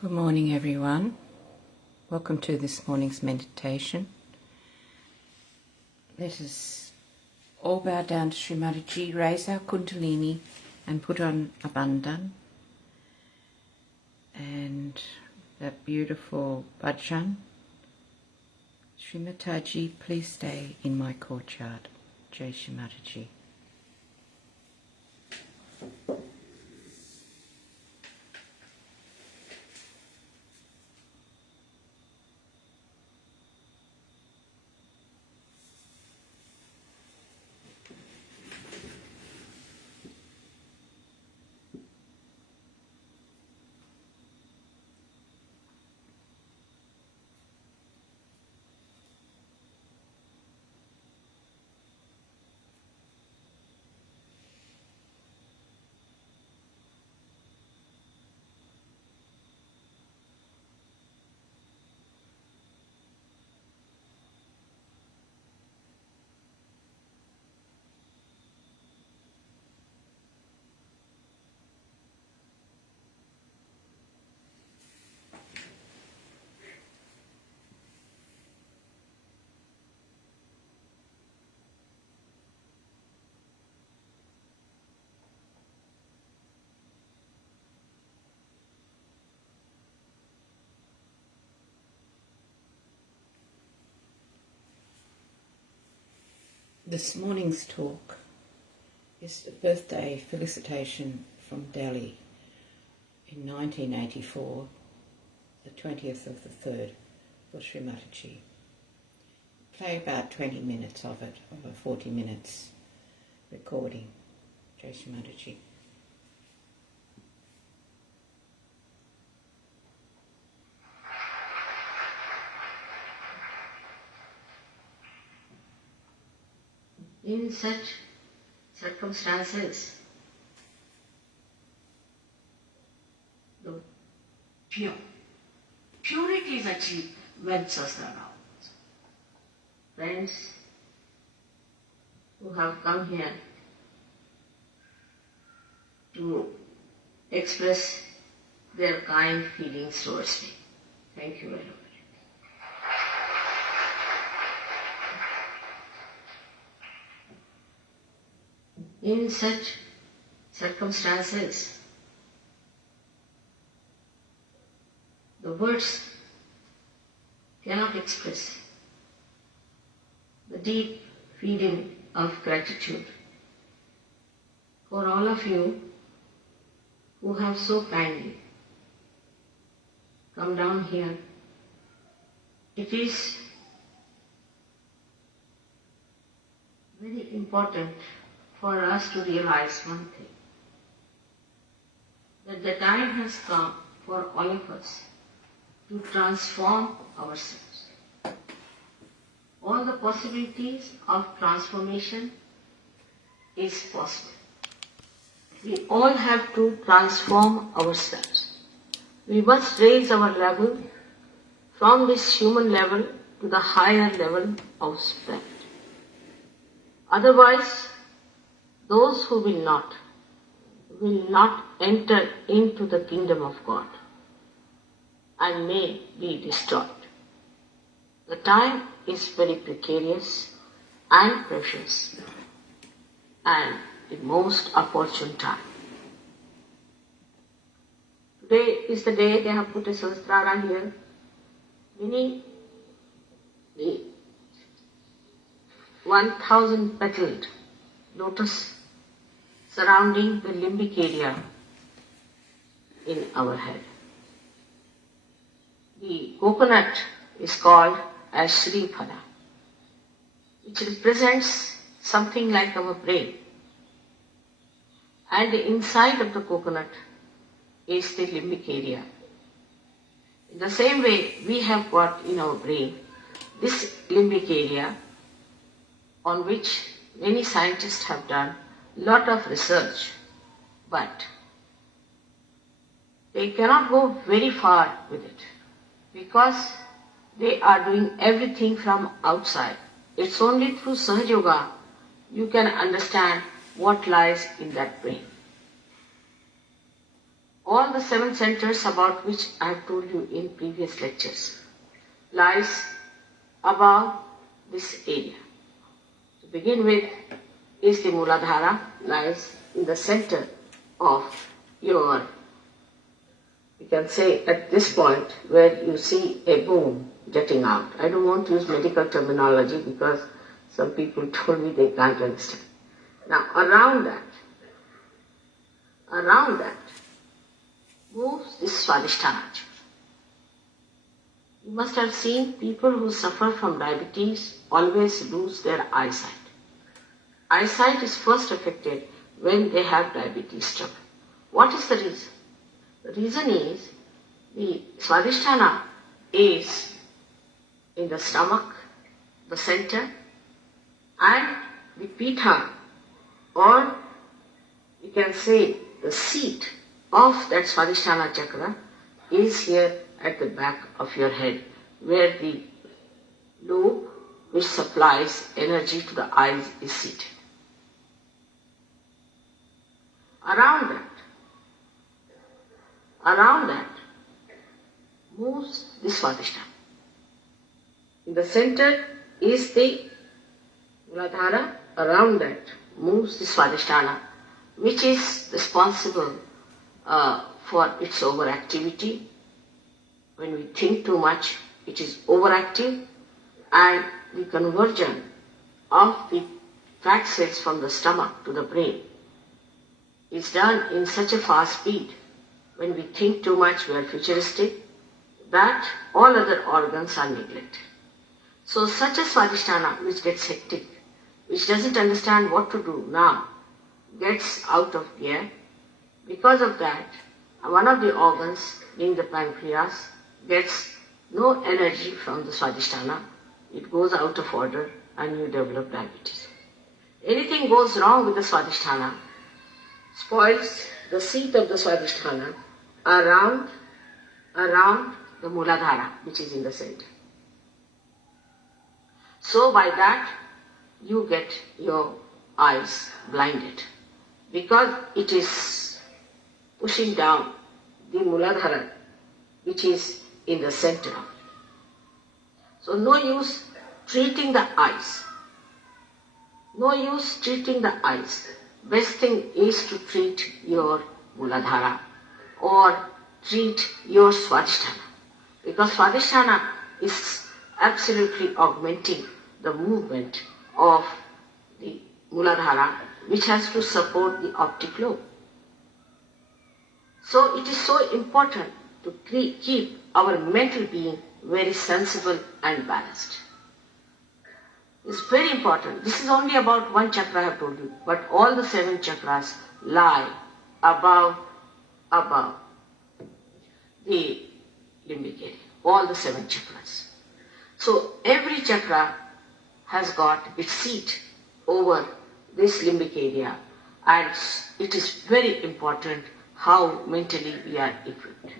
Good morning, everyone. Welcome to this morning's meditation. Let us all bow down to Shri Mataji, raise our Kundalini and put on a bandhan and that beautiful bhajan. Shri Mataji, please stay in my courtyard. Jai Shri Mataji. This morning's talk is a birthday felicitation from Delhi in 1984, the 20th of the 3rd, for Shri Mataji. Play about 20 minutes of it, of a 40 minutes recording. Jai Shri Mataji. In such circumstances, the purity is achieved when Sastra rounds. Friends who have come here to express their kind feelings towards me. Thank you very much. In such circumstances, the words cannot express the deep feeling of gratitude for all of you who have so kindly come down here. It is very important for us to realize one thing, that the time has come for all of us to transform ourselves. All the possibilities of transformation is possible. We all have to transform ourselves. We must raise our level from this human level to the higher level of spirit. Otherwise, those who will not enter into the kingdom of God and may be destroyed. The time is very precarious and precious and the most opportune time. Today is the day they have put a Sahasrara here, meaning the 1,000 petaled lotus surrounding the limbic area in our head. The coconut is called as Shri Mataji, which represents something like our brain. And the inside of the coconut is the limbic area. In the same way, we have got in our brain this limbic area on which many scientists have done lot of research, but they cannot go very far with it because they are doing everything from outside. It's only through Sahaja Yoga you can understand what lies in that brain. All the 7 centers about which I have told you in previous lectures lies above this area. To begin with, is the Muladhara, lies in the center of your, you can say at this point where you see a bone jutting out. I don't want to use medical terminology because some people told me they can't understand. Now around that moves this Swadhisthana. You must have seen people who suffer from diabetes always lose their eyesight. Eyesight is first affected when they have diabetes trouble. What is the reason? The reason is the Swadhisthana is in the stomach, the center, and the Pitha, or you can say the seat of that Swadhisthana chakra is here at the back of your head, where the lobe which supplies energy to the eyes is seated. Around that moves the Swadhisthana. In the center is the Muladhara, around that moves the Swadhisthana, which is responsible for its overactivity. When we think too much, it is overactive, and the conversion of the fat cells from the stomach to the brain is done in such a fast speed, when we think too much, we are futuristic, that all other organs are neglected. So such a Swadhisthana which gets hectic, which doesn't understand what to do now, gets out of gear. Because of that, one of the organs, being the pancreas, gets no energy from the Swadhisthana. It goes out of order and you develop diabetes. Anything goes wrong with the Swadhisthana, spoils the seat of the Swadhisthana around the Muladhara, which is in the center. So by that, you get your eyes blinded, because it is pushing down the Muladhara, which is in the center of it. So no use treating the eyes. No use treating the eyes. Best thing is to treat your Muladhara or treat your Swadhisthana, because Swadhisthana is absolutely augmenting the movement of the Muladhara, which has to support the optic lobe. So it is so important to keep our mental being very sensible and balanced. It's very important. This is only about one chakra I have told you, but all the 7 chakras lie above the limbic area. All the 7 chakras. So every chakra has got its seat over this limbic area, and it is very important how mentally we are equipped.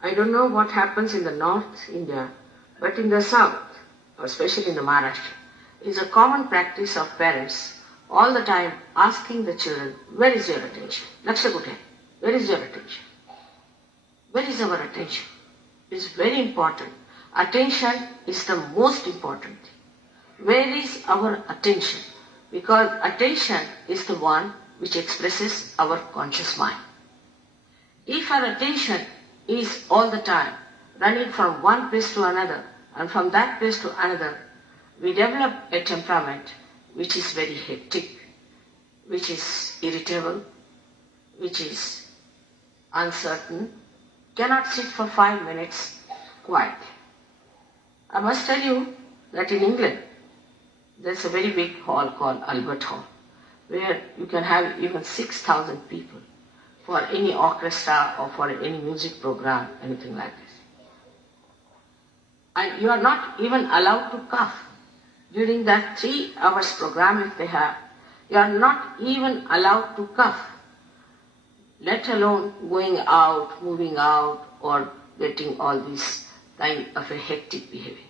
I don't know what happens in the North India, but in the South, or especially in the Maharashtra, is a common practice of parents all the time asking the children, where is your attention? Laksha kute? Where is your attention? Where is our attention? It is very important. Attention is the most important thing. Where is our attention? Because attention is the one which expresses our conscious mind. If our attention is all the time running from one place to another and from that place to another, we develop a temperament which is very hectic, which is irritable, which is uncertain, cannot sit for 5 minutes quietly. I must tell you that in England, there's a very big hall called Albert Hall, where you can have even 6,000 people for any orchestra or for any music program, anything like this. And you are not even allowed to cough. During that 3 hours program, if they have, you are not even allowed to cough, let alone going out, moving out, or getting all this kind of a hectic behavior.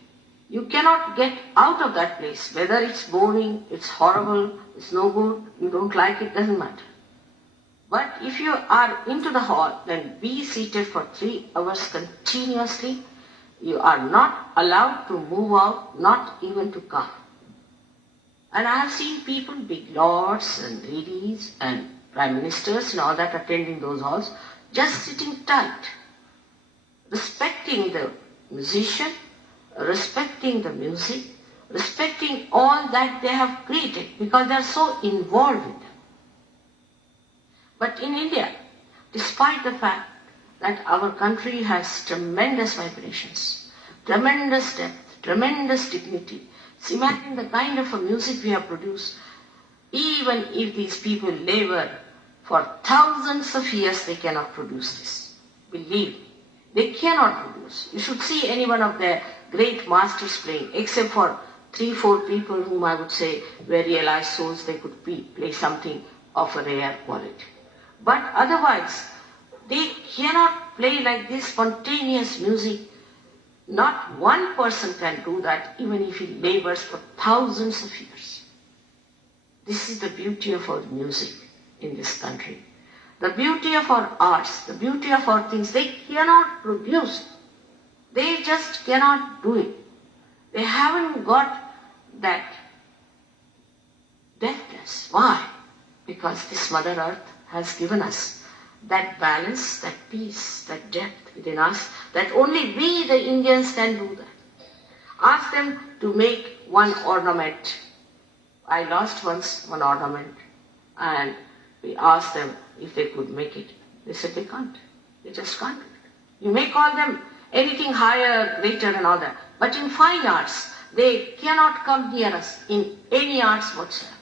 You cannot get out of that place, whether it's boring, it's horrible, it's no good, you don't like it, doesn't matter. But if you are into the hall, then be seated for 3 hours continuously. You are not allowed to move out, not even to cough. And I have seen people, big lords and ladies and prime ministers and all that attending those halls, just sitting tight, respecting the musician, respecting the music, respecting all that they have created, because they are so involved with them. But in India, despite the fact that our country has tremendous vibrations, tremendous depth, tremendous dignity, imagine the kind of a music we have produced. Even if these people labor for thousands of years, they cannot produce this. Believe me, they cannot produce. You should see any one of their great masters playing, except for 3-4 people whom I would say were realized souls, they could play something of a rare quality. But otherwise, they cannot play like this spontaneous music. Not one person can do that, even if he labors for thousands of years. This is the beauty of our music in this country. The beauty of our arts, the beauty of our things, they cannot produce. They just cannot do it. They haven't got that deftness. Why? Because this Mother Earth has given us that balance, that peace, that depth within us, that only we, the Indians, can do that. Ask them to make one ornament, I lost once one ornament, and we asked them if they could make it. They said they can't. They just can't do it. You may call them anything higher, greater and all that, but in fine arts, they cannot come near us in any arts whatsoever.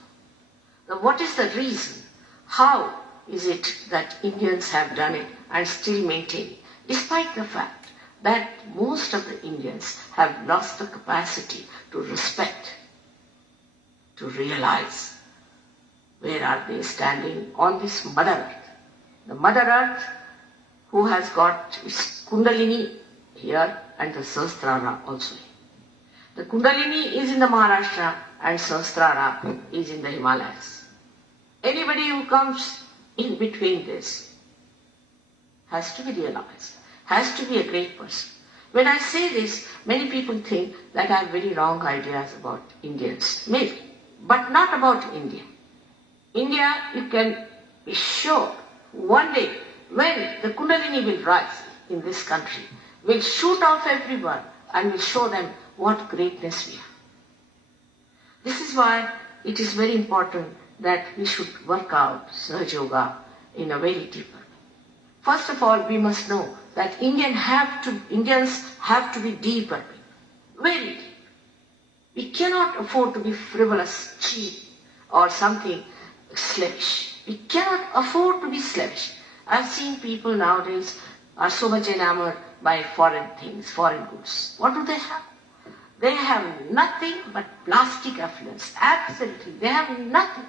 Now, what is the reason? How is it that Indians have done it and still maintain it, despite the fact that most of the Indians have lost the capacity to respect, to realize where are they standing on this Mother Earth. The Mother Earth who has got its Kundalini here and the Sahasrara also here. The Kundalini is in the Maharashtra and Sahasrara is in the Himalayas. Anybody who comes in between this has to be realized, has to be a great person. When I say this, many people think that I have very wrong ideas about Indians, maybe, but not about India. India, you can be sure, one day when the Kundalini will rise in this country, will shoot off everyone and will show them what greatness we are. This is why it is very important that we should work out Sahaja Yoga in a very deeper way. First of all, we must know that Indians have to be deeper, very deep. We cannot afford to be frivolous, cheap, or something slavish. We cannot afford to be slavish. I've seen people nowadays are so much enamored by foreign things, foreign goods. What do they have? They have nothing but plastic affluence. Absolutely. They have nothing.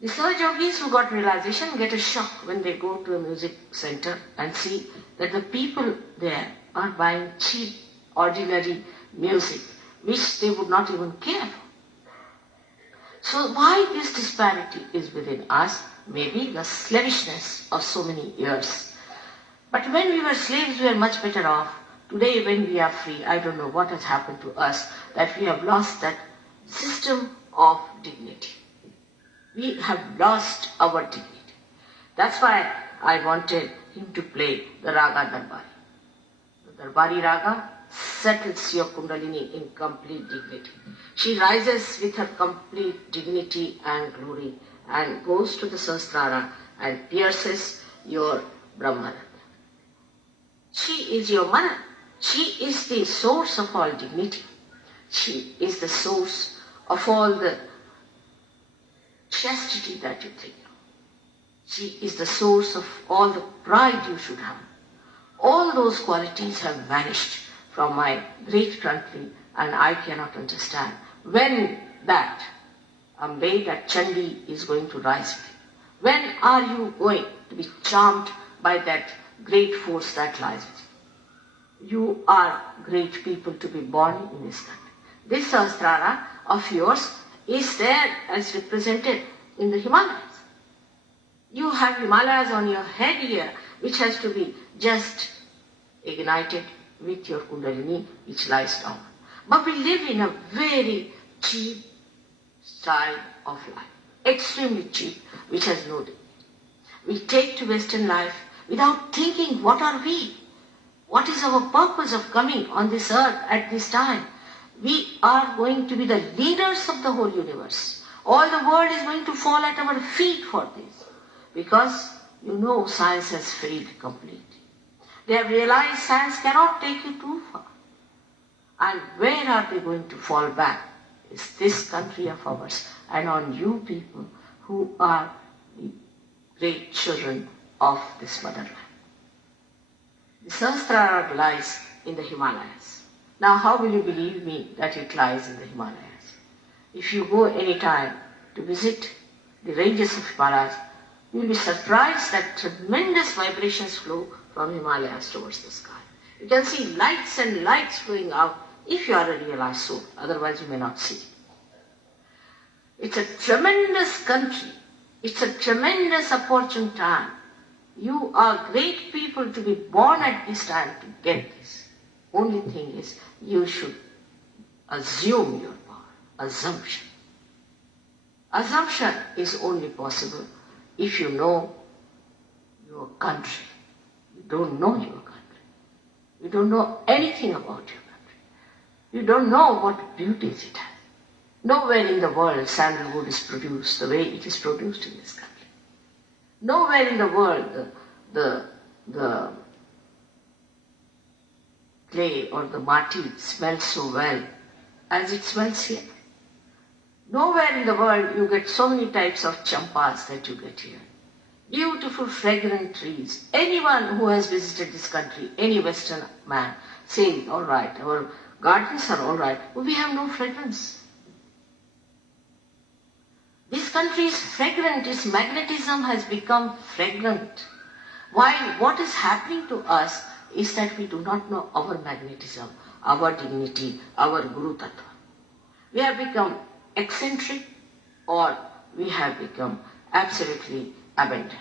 The Sahaja Yogis who got realization get a shock when they go to a music center and see that the people there are buying cheap, ordinary music, which they would not even care for. So why this disparity is within us? Maybe the slavishness of so many years. But when we were slaves, we were much better off. Today, when we are free, I don't know what has happened to us, that we have lost that system of dignity. We have lost our dignity. That's why I wanted him to play the Raga Darbari. The Darbari Raga settles your Kundalini in complete dignity. She rises with her complete dignity and glory and goes to the Sahasrara and pierces your Brahmana. She is your mother. She is the source of all dignity. She is the source of all the chastity that you think of. She is the source of all the pride you should have. All those qualities have vanished from my great country, and I cannot understand when that Ambe, that Chandi is going to rise. When are you going to be charmed by that great force that lies with you? You are great people to be born in this country. This Sahasrara of yours is there as represented in the Himalayas. You have Himalayas on your head here, which has to be just ignited with your Kundalini, which lies down. But we live in a very cheap style of life, extremely cheap, which has no dignity. We take to Western life without thinking, what are we? What is our purpose of coming on this earth at this time? We are going to be the leaders of the whole universe. All the world is going to fall at our feet for this. Because, science has failed completely. They have realized science cannot take you too far. And where are they going to fall back? Is this country of ours and on you people who are the great children of this motherland. The Sahasrara lies in the Himalayas. Now how will you believe me that it lies in the Himalayas? If you go any time to visit the ranges of Himalayas, you will be surprised that tremendous vibrations flow from Himalayas towards the sky. You can see lights and lights flowing out if you are a realized soul, otherwise you may not see. It's a tremendous country. It's a tremendous opportune time. You are great people to be born at this time to get this. Only thing is, you should assume your power. Assumption. Assumption is only possible if you know your country. You don't know your country. You don't know anything about your country. You don't know what beauties it has. Nowhere in the world sandalwood is produced the way it is produced in this country. Nowhere in the world the clay or the mati smells so well as it smells here. Nowhere in the world you get so many types of champas that you get here. Beautiful fragrant trees. Anyone who has visited this country, any Western man, saying, all right, our gardens are all right, but we have no fragrance. This country is fragrant, its magnetism has become fragrant. While what is happening to us is that we do not know our magnetism, our dignity, our Guru Tattva. We have become eccentric or we have become absolutely abandoned.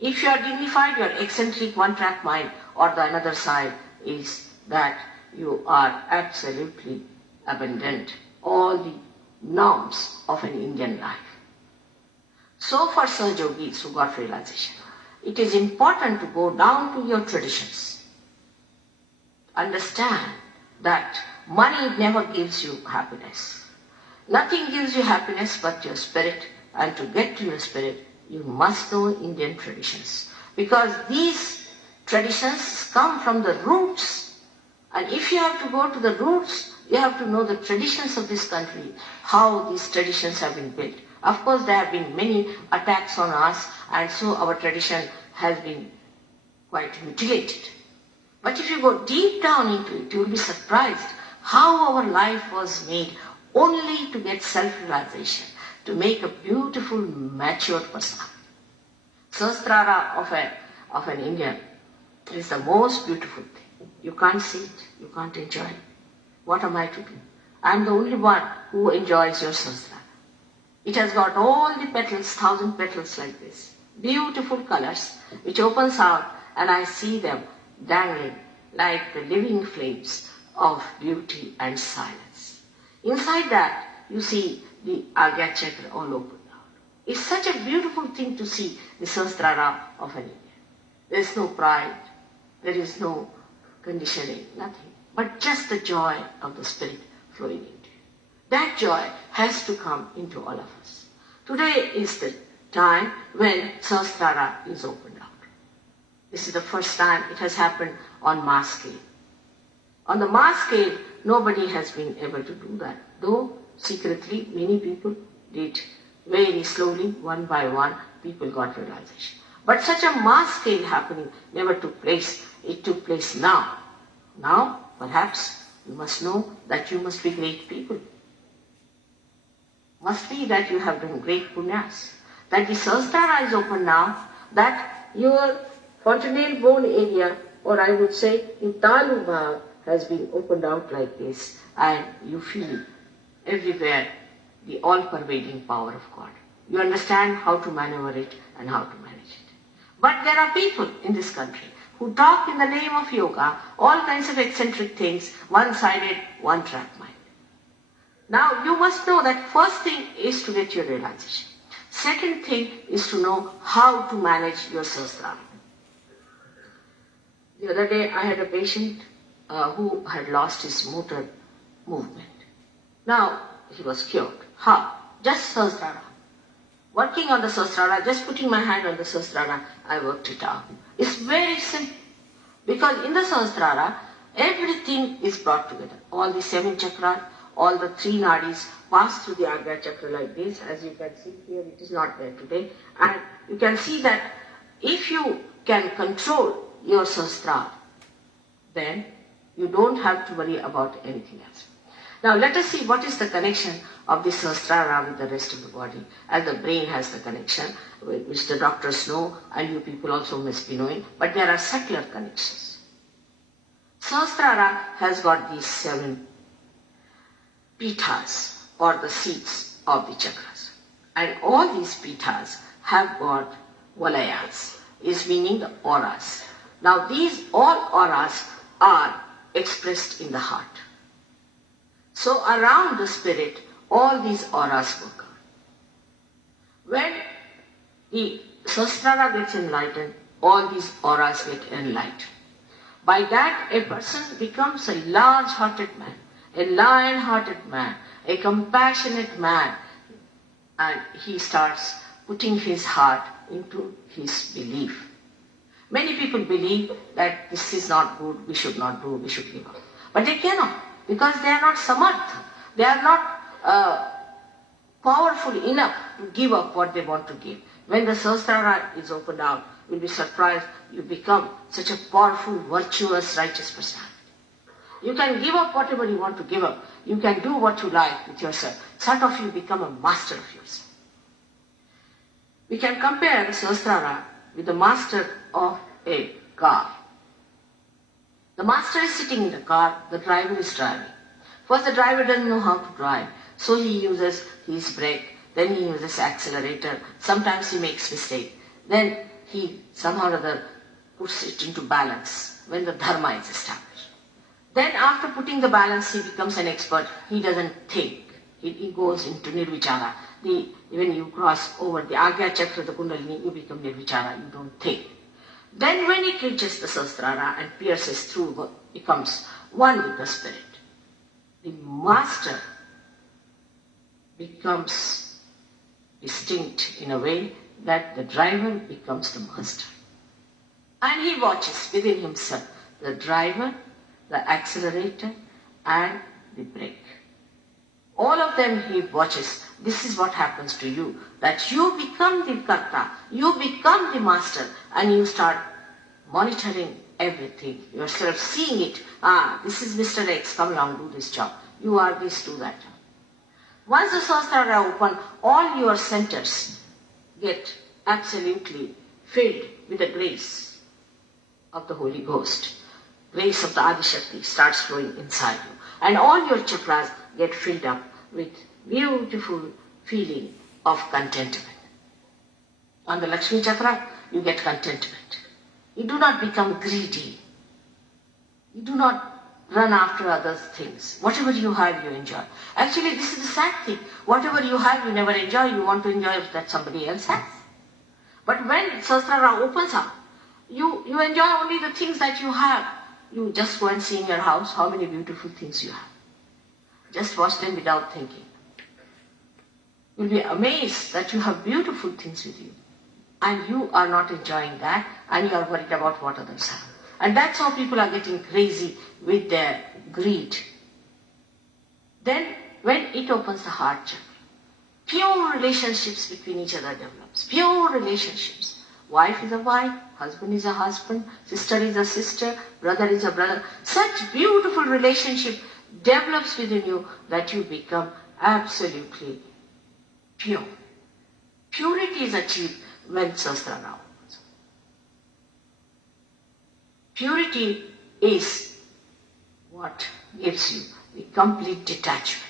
If you are dignified, you are eccentric, one-track mind, or the another side is that you are absolutely abandoned all the norms of an Indian life. So for Sahaja yogis who got realization, it is important to go down to your traditions. Understand that money never gives you happiness. Nothing gives you happiness but your spirit, and to get to your spirit, you must know Indian traditions. Because these traditions come from the roots. And if you have to go to the roots, you have to know the traditions of this country, how these traditions have been built. Of course, there have been many attacks on us, and so our tradition has been quite mutilated. But if you go deep down into it, you will be surprised how our life was made only to get self-realization, to make a beautiful, mature personality. Sahasrara of an Indian is the most beautiful thing. You can't see it, you can't enjoy it. What am I to do? I am the only one who enjoys your Sahasrara. It has got all the petals, 1,000 petals like this, beautiful colors, which opens out, and I see them dangling like the living flames of beauty and silence. Inside that, you see the Agya Chakra all opened out. It's such a beautiful thing to see the Sahasrara of an Indian. There is no pride, there is no conditioning, nothing, but just the joy of the spirit flowing into you. That joy has to come into all of us. Today is the time when Sahasrara is opened out. This is the first time it has happened on mass scale. On the mass scale, nobody has been able to do that, though secretly many people did. Very slowly, one by one, people got realization. But such a mass scale happening never took place. It took place now. Now, perhaps, you must know that you must be great people. Must be that you have done great punyas. That the Sahasrara is open now, that your fontanelle bone area, or I would say the Talu Bhag, has been opened out like this, and you feel everywhere the all-pervading power of God. You understand how to maneuver it and how to manage it. But there are people in this country who talk in the name of yoga, all kinds of eccentric things, one-sided, one-track mind. Now you must know that first thing is to get your realization. Second thing is to know how to manage your Sahasrara. The other day I had a patient who had lost his motor movement. Now he was cured. How? Just Sahasrara. Working on the Sahasrara, just putting my hand on the Sahasrara, I worked it out. It's very simple. Because in the Sahasrara, everything is brought together. All the 7 chakras, all the 3 nadis pass through the Agya Chakra like this. As you can see here, it is not there today. And you can see that if you can control your Sahasrara, then you don't have to worry about anything else. Now let us see what is the connection of the Sahasrara with the rest of the body, as the brain has the connection, which the doctors know and you people also must be knowing, but there are subtler connections. Sahasrara has got these 7 pithas, or the seats of the chakras. And all these pithas have got valayas, is meaning the auras. Now these all auras are expressed in the heart. So around the spirit, all these auras work out. When the Sahasrara gets enlightened, all these auras get enlightened. By that, a person becomes a large-hearted man, a lion-hearted man, a compassionate man, and he starts putting his heart into his belief. Many people believe that this is not good, we should not do, we should give up. But they cannot, because they are not samartha. They are not powerful enough to give up what they want to give. When the Sahasrara is opened out, you'll be surprised you become such a powerful, virtuous, righteous personality. You can give up whatever you want to give up. You can do what you like with yourself. Sort of you become a master of yourself. We can compare the Sahasrara with the master of a car. The master is sitting in the car, the driver is driving. First the driver doesn't know how to drive, so he uses his brake, then he uses accelerator, sometimes he makes mistake. Then he somehow or other puts it into balance when the dharma is established. Then after putting the balance, he becomes an expert. He doesn't think. He goes into nirvichara. When you cross over the Agya Chakra, the Kundalini, you become nirvichara. You don't think. Then when it reaches the Sahasrara and pierces through, becomes one with the spirit. The master becomes distinct in a way that the driver becomes the master. And he watches within himself the driver, the accelerator, and the brake. All of them he watches. This is what happens to you, that you become the karta, you become the master, and you start monitoring everything, yourself seeing it. This is Mr. X, come along, do this job. You are this, do that job. Once the Sahasrara open, all your centers get absolutely filled with the grace of the Holy Ghost. Grace of the Adishakti starts flowing inside you. And all your chakras get filled up with beautiful feeling of contentment. On the Lakshmi Chakra, you get contentment. You do not become greedy. You do not run after other things. Whatever you have, you enjoy. Actually, this is the sad thing. Whatever you have, you never enjoy. You want to enjoy that somebody else has. But when Sahasrara opens up, you enjoy only the things that you have. You just go and see in your house how many beautiful things you have. Just watch them without thinking. You'll be amazed that you have beautiful things with you. And you are not enjoying that, and you are worried about what others have. And that's how people are getting crazy with their greed. Then, when it opens the heart chakra, pure relationships between each other develops. Pure relationships. Wife is a wife, husband is a husband, sister is a sister, brother is a brother. Such beautiful relationship develops within you that you become absolutely pure. Purity is achieved when Sahasrara opens. Purity is what gives you the complete detachment.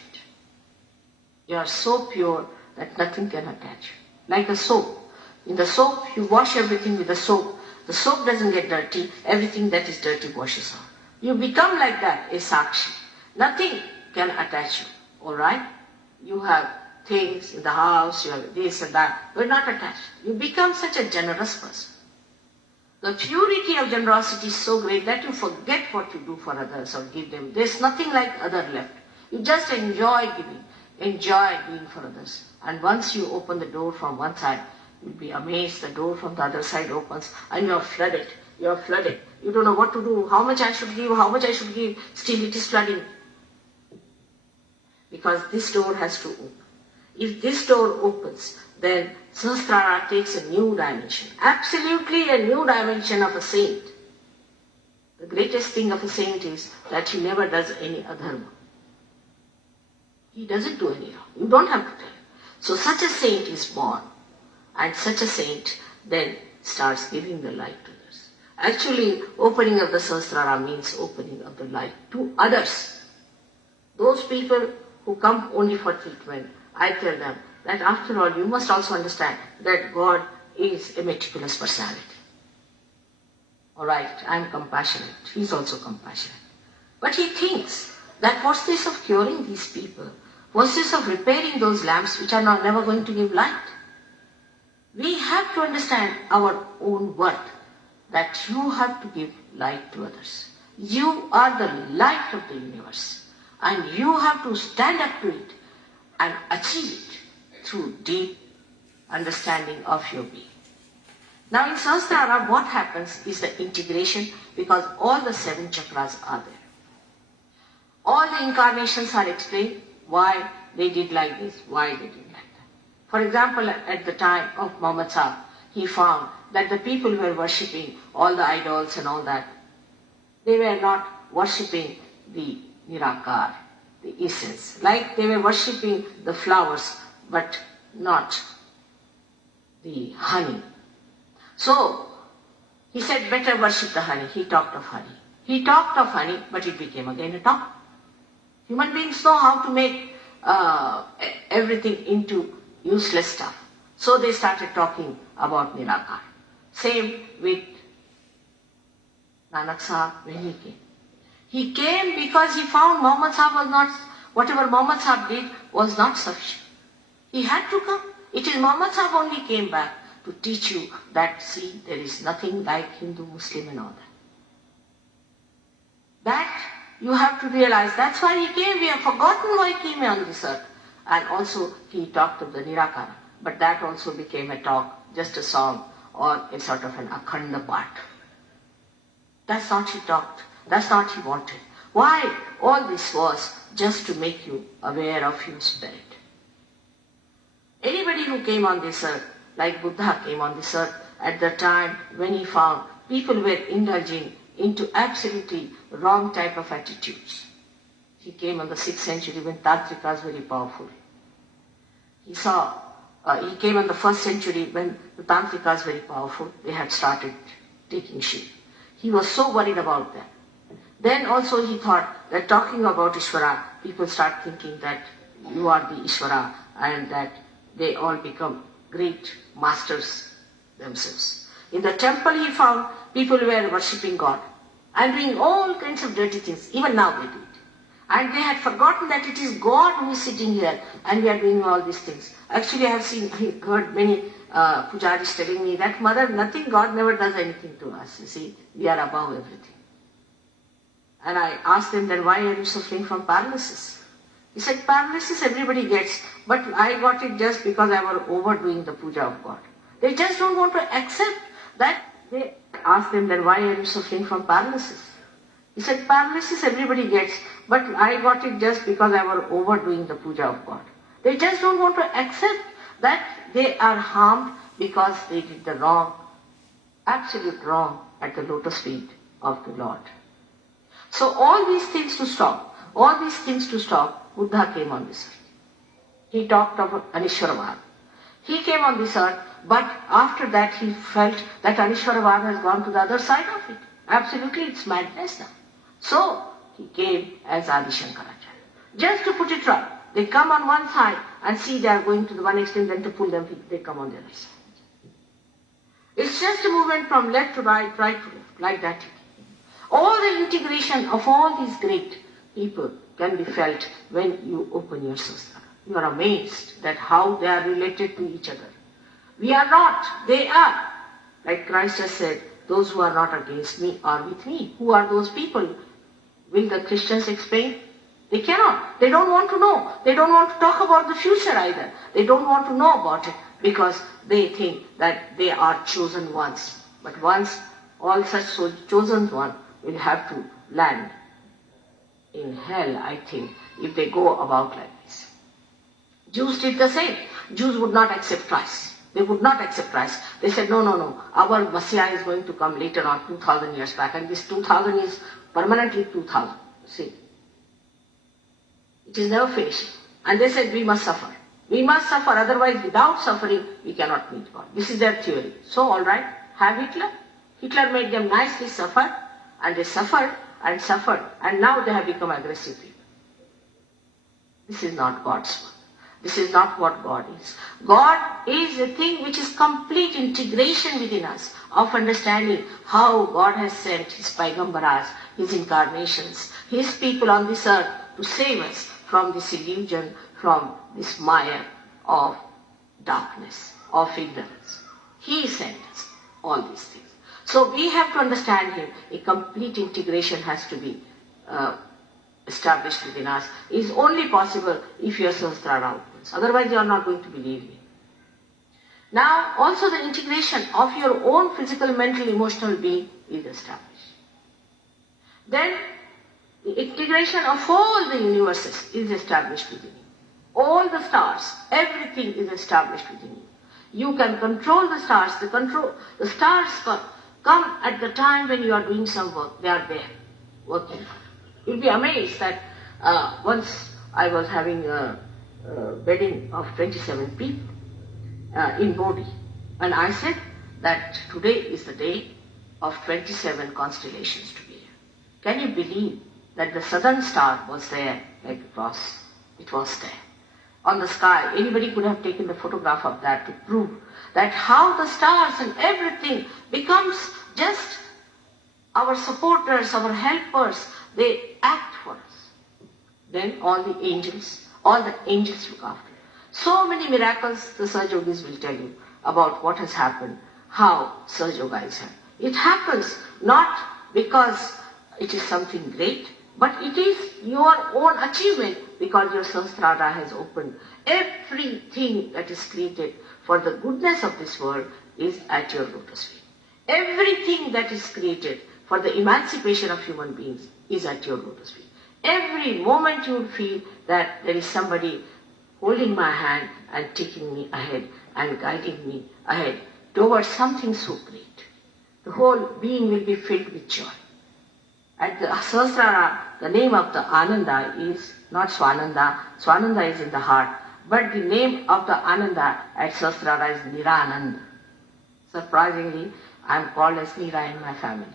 You are so pure that nothing can attach you. Like a soap. In the soap, you wash everything with the soap. The soap doesn't get dirty. Everything that is dirty washes off. You become like that, a sakshi. Nothing can attach you. Alright? You have things in the house, you have this and that. You're not attached. You become such a generous person. The purity of generosity is so great that you forget what you do for others or give them. There's nothing like other left. You just enjoy giving, enjoy doing for others. And once you open the door from one side, you'll be amazed the door from the other side opens and you're flooded. You're flooded. You don't know what to do, how much I should give, how much I should give. Still it is flooding. Because this door has to open. If this door opens, then Sahasrara takes a new dimension. Absolutely a new dimension of a saint. The greatest thing of a saint is that he never does any adharma. He doesn't do any wrong. You don't have to tell him. So such a saint is born. And such a saint then starts giving the light to others. Actually, opening of the Sahasrara means opening of the light to others. Those people who come only for treatment, I tell them that after all, you must also understand that God is a meticulous personality. Alright, I am compassionate. He is also compassionate. But he thinks that what's this of curing these people? What's this of repairing those lamps which are never going to give light? We have to understand our own worth, that you have to give light to others. You are the light of the universe, and you have to stand up to it and achieve it through deep understanding of your being. Now in Sahasrara, what happens is the integration, because all the 7 chakras are there. All the incarnations are explained why they did like this, why they did like that. For example, at the time of Muhammad Sahib, he found that the people who were worshipping all the idols and all that, they were not worshipping the Nirakar, the essence. Like they were worshipping the flowers, but not the honey. So, he said, better worship the honey. He talked of honey. He talked of honey, but it became again a talk. Human beings know how to make everything into useless stuff. So they started talking about Nirakar. Same with Nanak Sahib when he came. He came because he found Muhammad Sahib was not, whatever Muhammad Sahib did was not sufficient. He had to come. It is Muhammad Sahib only came back to teach you that, see, there is nothing like Hindu, Muslim and all that. That you have to realize. That's why he came. We have forgotten why he came on this earth. And also he talked of the Nirakara. But that also became a talk, just a song or a sort of an akhanda part. That's not he talked. That's not he wanted. Why? All this was just to make you aware of your spirit. Anybody who came on this earth, like Buddha came on this earth at the time when he found people were indulging into absolutely wrong type of attitudes. He came in the 6th century when Tantrika was very powerful. He came in the 1st century when the Tantrika was very powerful. They had started taking shape. He was so worried about that. Then also he thought that talking about Ishvara, people start thinking that you are the Ishvara and that they all become great masters themselves. In the temple he found people were worshipping God and doing all kinds of dirty things. Even now they do it. And they had forgotten that it is God who is sitting here and we are doing all these things. Actually I have heard many pujaris telling me that, Mother, nothing, God never does anything to us. You see, we are above everything. And I asked them, then why are you suffering from paralysis? He said, paralysis everybody gets, but I got it just because I was overdoing the puja of God. They just don't want to accept that. They asked them, then why are you suffering from paralysis? He said, paralysis everybody gets, but I got it just because I was overdoing the puja of God. They just don't want to accept that they are harmed because they did the wrong, absolute wrong at the lotus feet of the Lord. So all these things to stop, Buddha came on this earth. He talked of Anishwaravad. He came on this earth, but after that he felt that Anishwaravad has gone to the other side of it. Absolutely, it's madness now. So he came as Adi Shankaracharya. Just to put it right, they come on one side and see they are going to the one extreme, then to pull them, they come on the other side. It's just a movement from left to right, right to left, like that. All the integration of all these great people can be felt when you open your sastra. You are amazed that how they are related to each other. We are not, they are. Like Christ has said, those who are not against me are with me. Who are those people? Will the Christians explain? They cannot. They don't want to know. They don't want to talk about the future either. They don't want to know about it because they think that they are chosen ones. But once all such chosen ones will have to land in hell, I think, if they go about like this. Jews did the same. Jews would not accept Christ. They would not accept Christ. They said, no, our Messiah is going to come later on, 2000 years back, and this 2000 is permanently 2000. See, it is never finishing. And they said, we must suffer. We must suffer, otherwise without suffering, we cannot meet God. This is their theory. So, all right, have Hitler. Hitler made them nicely suffer, and they suffered, and now they have become aggressive people. This is not God's work. This is not what God is. God is a thing which is complete integration within us of understanding how God has sent His Paigambaras, His incarnations, His people on this earth to save us from this illusion, from this mire of darkness, of ignorance. He sent us all these things. So we have to understand Him. A complete integration has to be established within us is only possible if your Sahasrara opens. Otherwise you are not going to believe me. Now also the integration of your own physical, mental, emotional being is established. Then the integration of all the universes is established within you. All the stars, everything is established within you. You can control the stars. The stars come at the time when you are doing some work. They are there, working. You'll be amazed that once I was having a wedding of 27 people in Bodhi, and I said that today is the day of 27 constellations to be here. Can you believe that the southern star was there like it was there? On the sky, anybody could have taken the photograph of that to prove that how the stars and everything becomes just our supporters, our helpers, they act for us. Then all the angels look after. So many miracles the Sahaja Yogis will tell you about what has happened, how Sahaja Yoga is happened. It happens not because it is something great, but it is your own achievement because your Sahasrara has opened. Everything that is created for the goodness of this world is at your lotus feet. Everything that is created for the emancipation of human beings is at your lotus feet. Every moment you will feel that there is somebody holding my hand and taking me ahead and guiding me ahead towards something so great. The whole being will be filled with joy. At the Sahasrara, the name of the Ananda is not Swananda. Swananda is in the heart. But the name of the Ananda at Sahasrara is Niranand. Surprisingly, I am called as Neera in my family.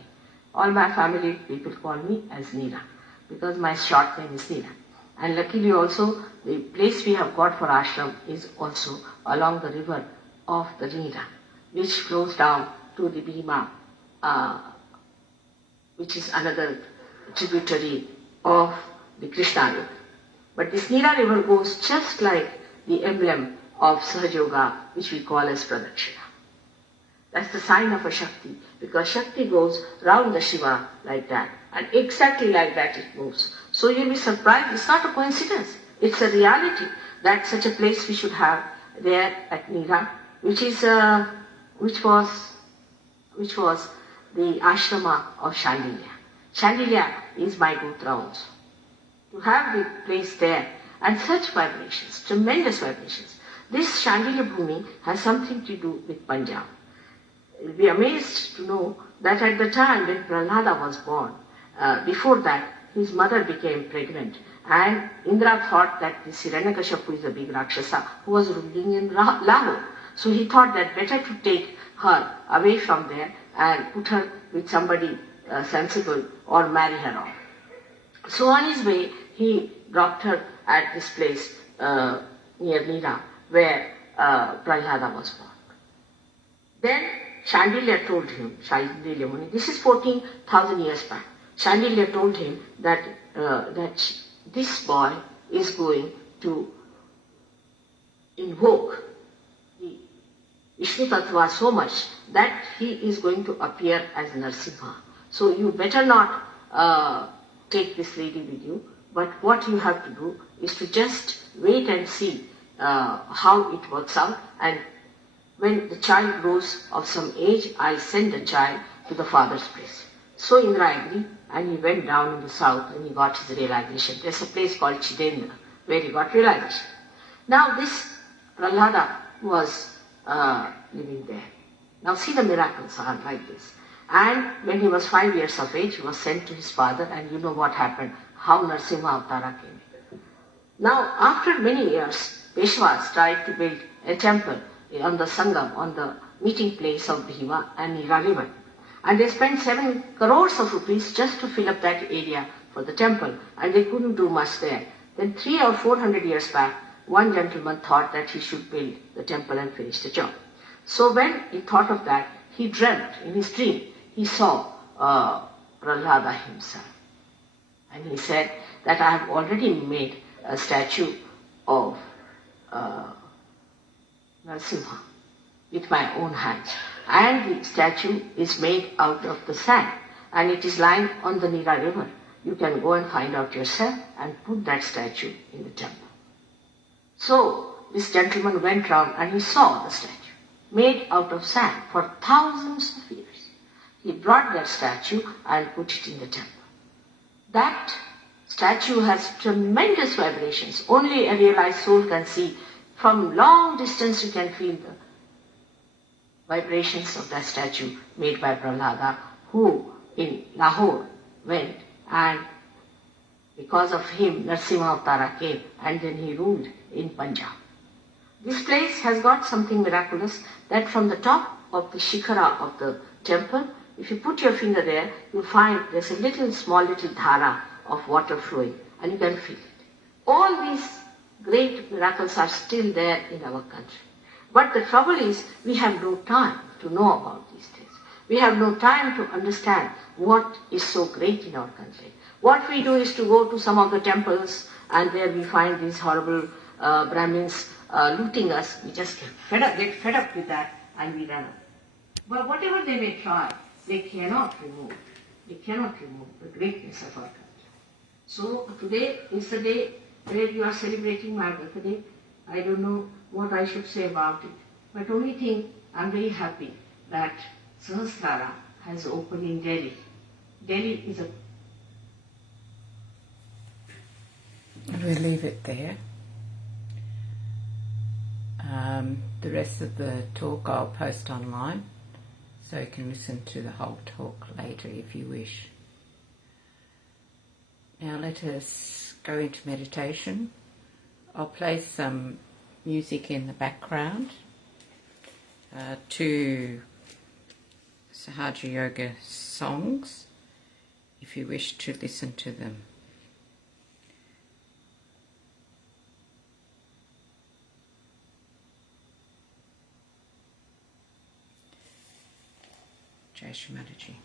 All my family people call me as Neera because my short name is Neera. And luckily also, the place we have got for ashram is also along the river of the Neera, which flows down to the Bhima, which is another tributary of the Krishna River. But this Neera river goes just like the emblem of Sahaja Yoga, which we call as Pradakshina. That's the sign of a Shakti, because Shakti goes round the Shiva like that, and exactly like that it moves. So you'll be surprised, it's not a coincidence, it's a reality that such a place we should have there at Neera, which was the ashrama of Shandilya. Shandilya is my Gotra also. To have the place there and such vibrations, tremendous vibrations. This Shandilya Bhumi has something to do with Punjab. You'll be amazed to know that at the time when Prahlada was born, before that his mother became pregnant and Indra thought that this Hiranyakashipu is a big Rakshasa who was ruling in Lahore. So he thought that better to take her away from there and put her with somebody sensible or marry her off. So on his way, he dropped her at this place near Neera where Prahlada was born. Then Shandilya told him, Shandilya Muni, this is 14,000 years back. Shandilya told him that this boy is going to invoke the Vishnu Tattva so much that he is going to appear as Narsimha. So you better not take this lady with you, but what you have to do is to just wait and see how it works out, and when the child grows of some age, I'll send the child to the father's place. So Indra agreed, and he went down in the south and he got his realization. There's a place called Chidendra where he got realization. Now this Prahlada was living there. Now see, the miracles are like this. And when he was 5 years of age, he was sent to his father, and you know what happened, how Narsimha Avtara came. Now after many years, Peshwas tried to build a temple on the Sangam, on the meeting place of Bhima and Neera river. And they spent 7 crores of rupees just to fill up that area for the temple, and they couldn't do much there. Then 300 or 400 years back, one gentleman thought that he should build the temple and finish the job. So when he thought of that, he dreamt in his dream, he saw Prahlada himself. And he said that I have already made a statue of Narsimha with my own hands. And the statue is made out of the sand, and it is lying on the Neera river. you can go and find out yourself and put that statue in the temple. So this gentleman went round and he saw the statue made out of sand for thousands of years. He brought that statue and put it in the temple. That statue has tremendous vibrations. Only a realized soul can see. From long distance you can feel the vibrations of that statue made by Prahlada, who in Lahore went, and because of him Narsimha Avtara came and then he ruled in Punjab. This place has got something miraculous, that from the top of the shikhara of the temple, if you put your finger there, you find there's a small little dhara of water flowing, and you can feel it. All these great miracles are still there in our country. But the trouble is, we have no time to know about these things. We have no time to understand what is so great in our country. What we do is to go to some of the temples, and there we find these horrible Brahmins looting us. We just get fed up with that, and we run away. But whatever they may try, they cannot remove the greatness of our country. So today is the day where you are celebrating my birthday. I don't know what I should say about it, but only thing, I'm very happy that Sahasrara has opened in Delhi. Delhi is a... We'll leave it there. The rest of the talk I'll post online, so you can listen to the whole talk later if you wish. Now let us go into meditation. I'll play some music in the background, 2 Sahaja Yoga songs, if you wish to listen to them. Shri Mataji.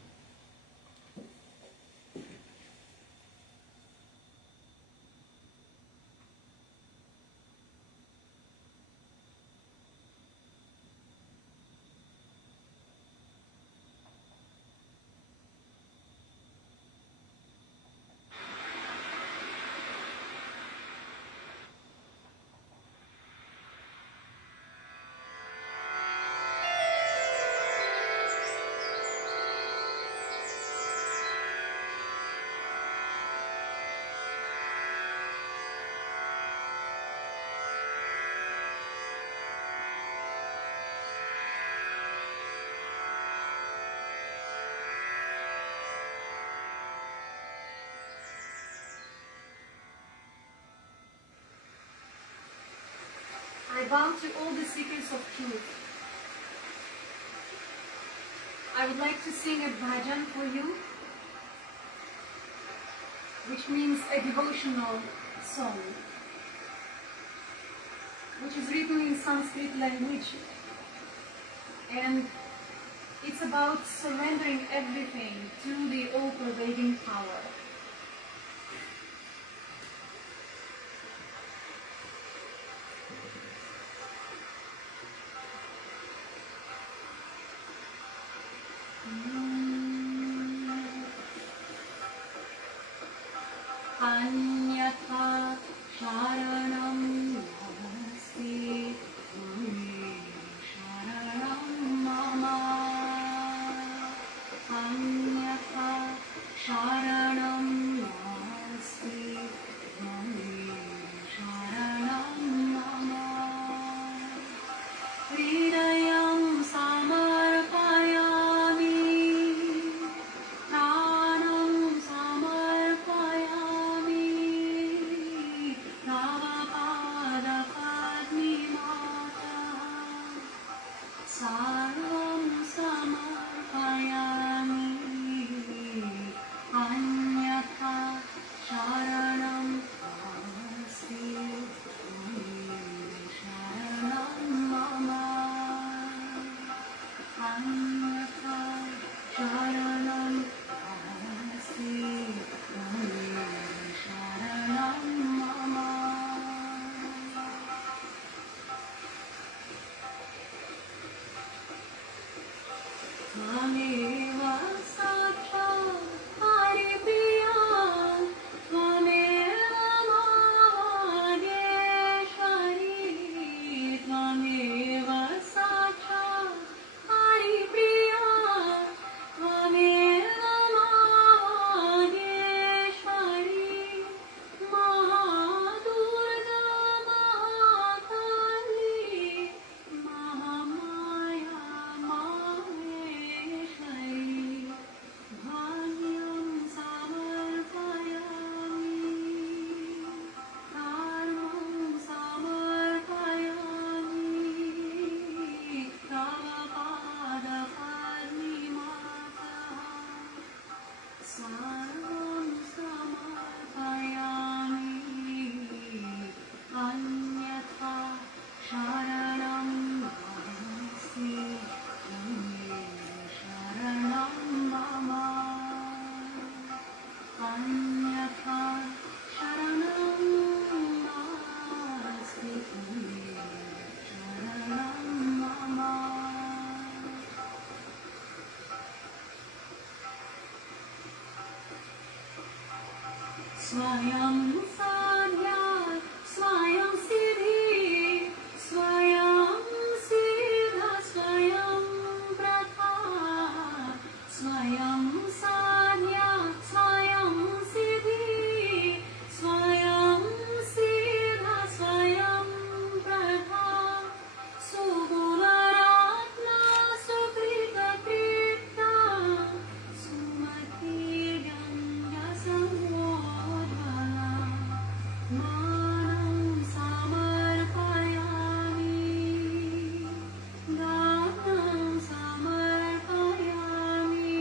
I bow to all the seekers of truth. I would like to sing a bhajan for you, which means a devotional song, which is written in Sanskrit language, and it's about surrendering everything to the all-pervading power. Anyatha sharanam namaste, sharanam mama. Anyatha sharanam Swayam Sadhya, Swayam Siddhi, Swayam Siddha, Swayam Pratha, Swayam Sadhya, Swayam Siddhi, Swayam Siddha, Swayam Pratha, Sugularatna, Sukrita Krita, Sumati Ganga Samodhala, Manam Samarpayami, Ganam Samarpayami,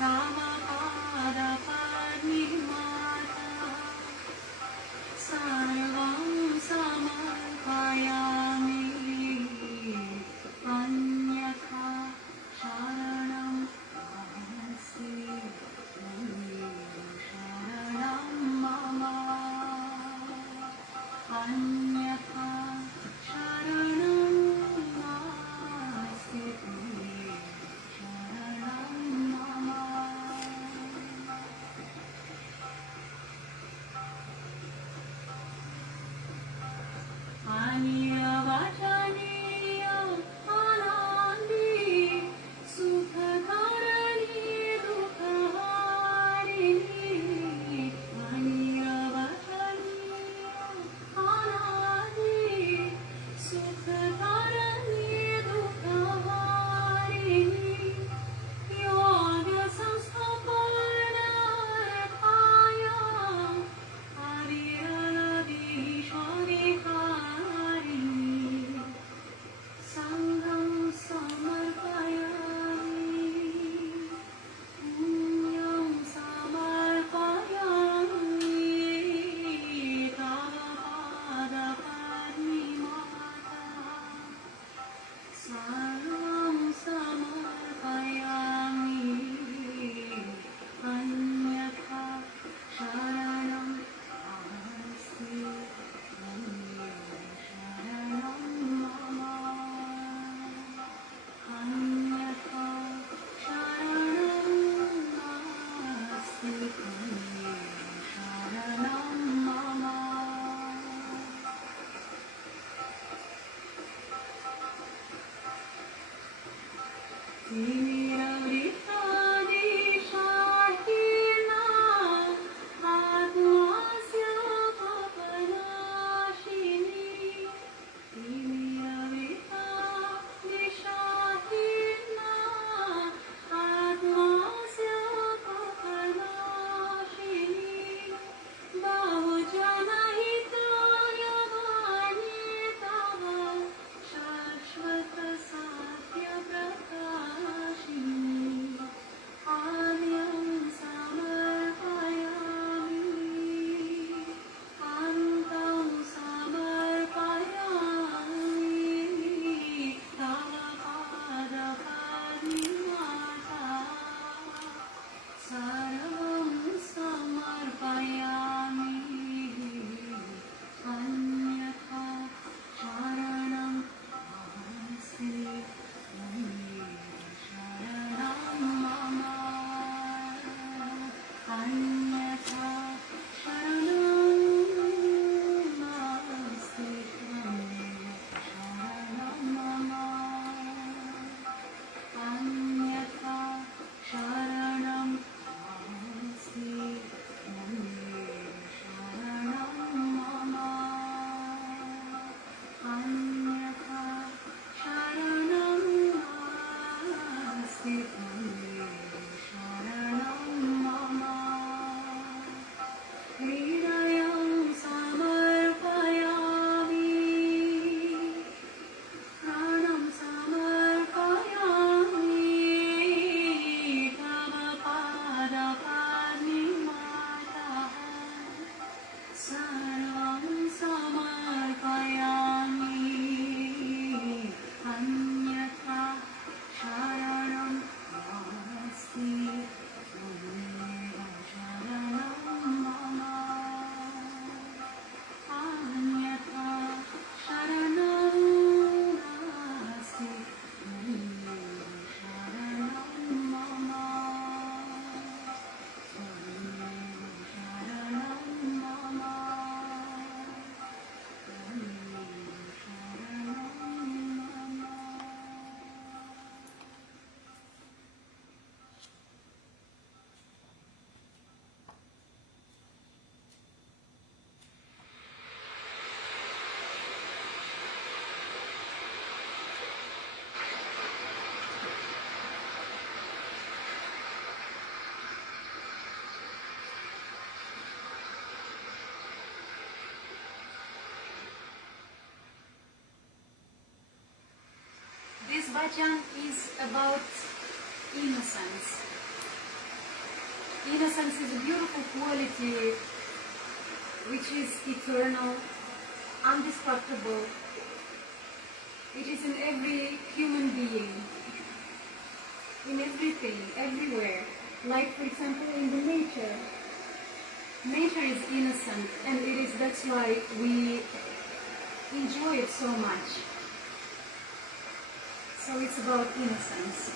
Ramapada Padmimata, Sarvam Samarpayami, Anyatha Sharanam Nasti, Sharanam Mama, Anyatha Sharanam Nasti, Sharanam Mama. Aniya Vachaniya Anandi, Sukhakarani Dukharini, Aniya Vachaniya Anandi, Sukhakarani Dukharini, Yoga Samsthaparna Arthaya, Aviradishwari Harini, Sangam Samarpayami, Punyam Samarpayami, Tavapada Padmimata, Sarvam Samarpayami, Anyatha Sharanam Nasti, Sharanam Mama, Anyatha Sharanam Nasti, Sharanam Mama. Timirabritadishahina, Atmasya papanashini, Timirabritadishahina, Atmasya papanashini, Bahujana-hitaya Bhanitava, Shashvata Satya Prakashini, Avyam Samarpayami, Antam Samarpayami, Tavapada Padmimata, Sarvam Samarpayami, Anyatha Sharanam Nasti, Sharanam Mama, Anyatha Sharanam Nasti, Sharanam Mama, Anyatha Sharanam Nasti, Sharanam Mama, Anyatha Sharanam Nasti, Sharanam Mama, Hridayam Samarpayami, Pranam Samarpayami, Tavapada Padmimata, Sarvam Samarpayami, Anyatha Sharanam Nasti, Sharanam Mama, Anyatha Sharanam Nasti, Sharanam Mama, bhajan is about innocence. Innocence is a beautiful quality which is eternal, indestructible. It is in every human being, in everything, everywhere. Like, for example, in the nature. Nature is innocent, and that's why we enjoy it so much. So it's about innocence.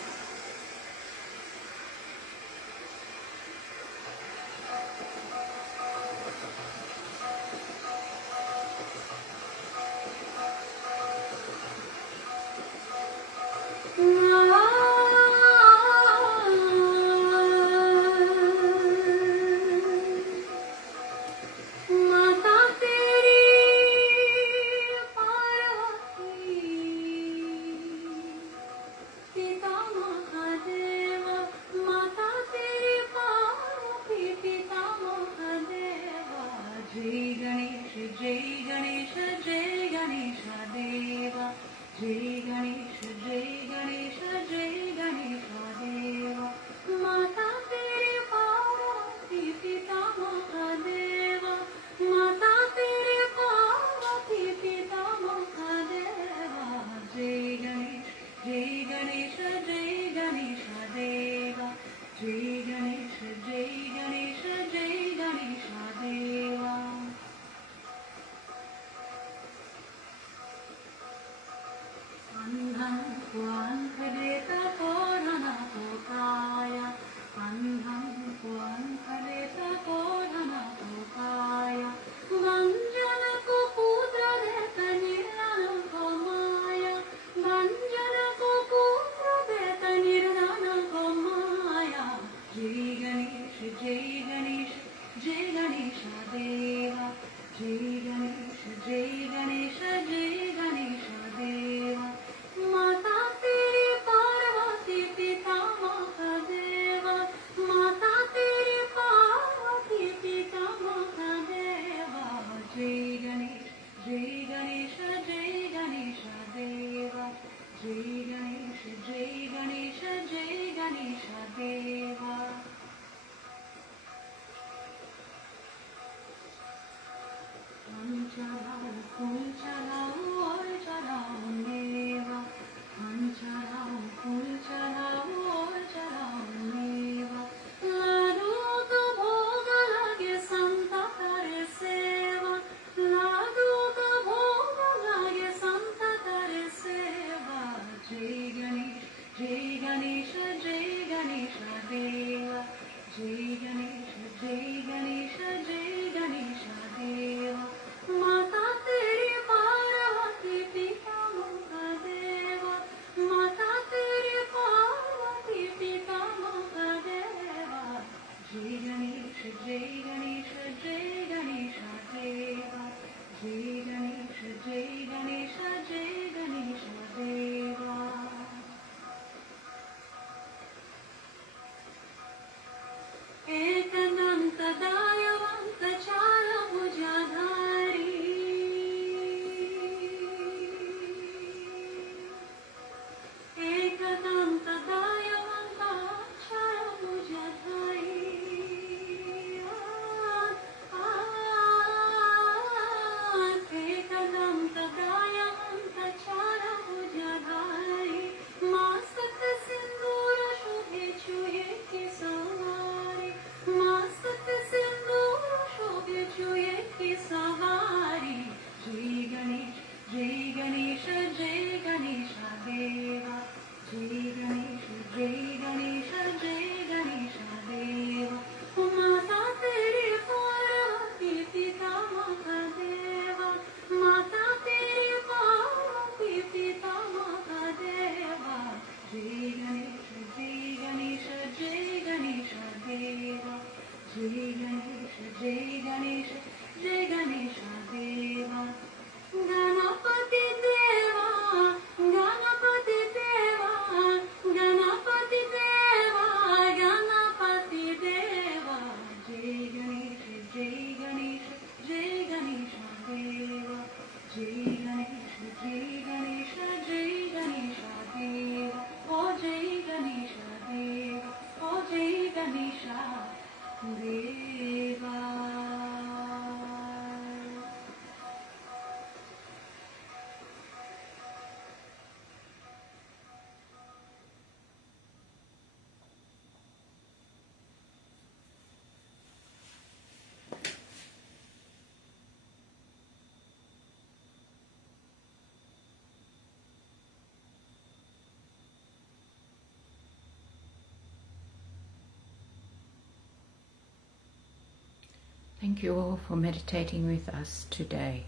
Thank you all for meditating with us today.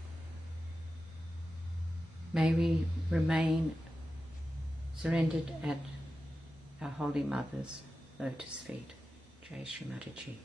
May we remain surrendered at our Holy Mother's lotus feet. Jai Shri Mataji.